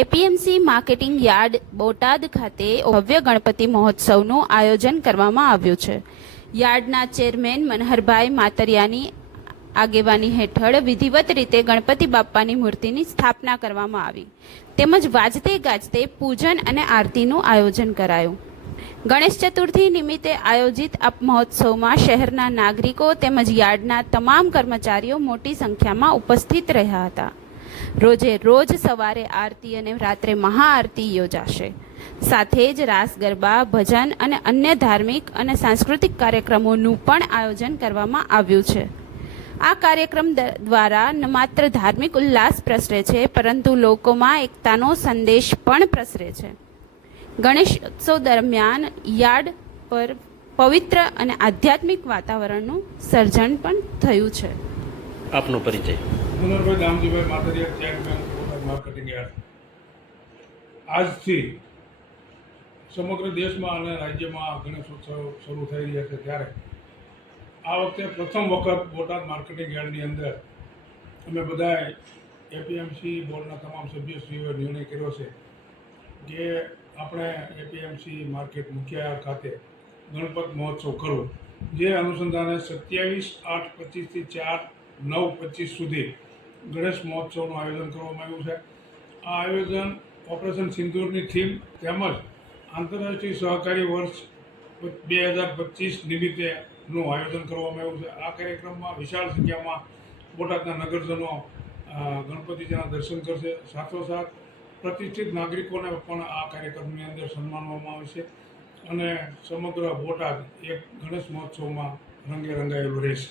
APMC marketing yard Botad ખાતે ભવ્ય ગણપતિ મહોત્સવનું આયોજન કરવામાં આવ્યું છે. યાર્ડના ચેરમેન મનહરભાઈ માતરિયાની આગેવાની હેઠળ વિધિવત રીતે ગણપતિ બાપ્પાની મૂર્તિની સ્થાપના કરવામાં આવી તેમજ વાજતે ગાજતે પૂજન અને આરતીનું આયોજન કરાયું. ગણેશ ચતુર્થી નિમિત્તે આયોજિત આ મહોત્સવમાં શહેરના નાગરિકો તેમજ યાર્ડના તમામ કર્મચારીઓ મોટી સંખ્યામાં ઉપસ્થિત રહ્યા હતા. રોજે રોજ સવારે આરતી અને રાત્રે મહાઆરતી યોજાશે. સાથે જ રાસ ગરબા, ભજન અને અન્ય ધાર્મિક અને સાંસ્કૃતિક કાર્યક્રમોનું પણ આયોજન કરવામાં આવ્યું છે. આ કાર્યક્રમ દ્વારા ન માત્ર ધાર્મિક ઉલ્લાસ પ્રસરે છે, પરંતુ લોકોમાં એકતાનો સંદેશ પણ પ્રસરે છે. ગણેશોત્સવ દરમિયાન યાર્ડ પર પવિત્ર અને આધ્યાત્મિક વાતાવરણનું સર્જન પણ થયું છે. આપનો પરિચય? Manoharbhai Damjibhai Matariya, chairman marketing yard. આજથી સમગ્ર દેશમાં અને રાજ્યમાં ગણેશોત્સવ શરૂ થઈ રહ્યા છે, ત્યારે આ વખતે પ્રથમ વખત બોટાદ માર્કેટિંગ યાર્ડની અંદર અમે બધાએ એપીએમસી બોર્ડના તમામ સભ્યશ્રીઓએ નિર્ણય કર્યો છે કે આપણે એપીએમસી માર્કેટ મુખ્ય ખાતે ગણપત મહોત્સવ કરવો, જે અનુસંધાને 27/8/25 થી 4/9/25 સુધી ગણેશ મહોત્સવનું આયોજન કરવામાં આવ્યું છે. આ આયોજન ઓપરેશન સિંદૂરની થીમ તેમજ આંતરરાષ્ટ્રીય સહકારી વર્ષ 2025 નિમિત્તેનું આયોજન કરવામાં આવ્યું છે. આ કાર્યક્રમમાં વિશાળ સંખ્યામાં બોટાદના નગરજનો ગણપતિજીના દર્શન કરશે. સાથોસાથ પ્રતિષ્ઠિત નાગરિકોને પણ આ કાર્યક્રમની અંદર સન્માનવામાં આવશે અને સમગ્ર બોટાદ એક ગણેશ મહોત્સવમાં રંગે રંગાયેલું રહેશે.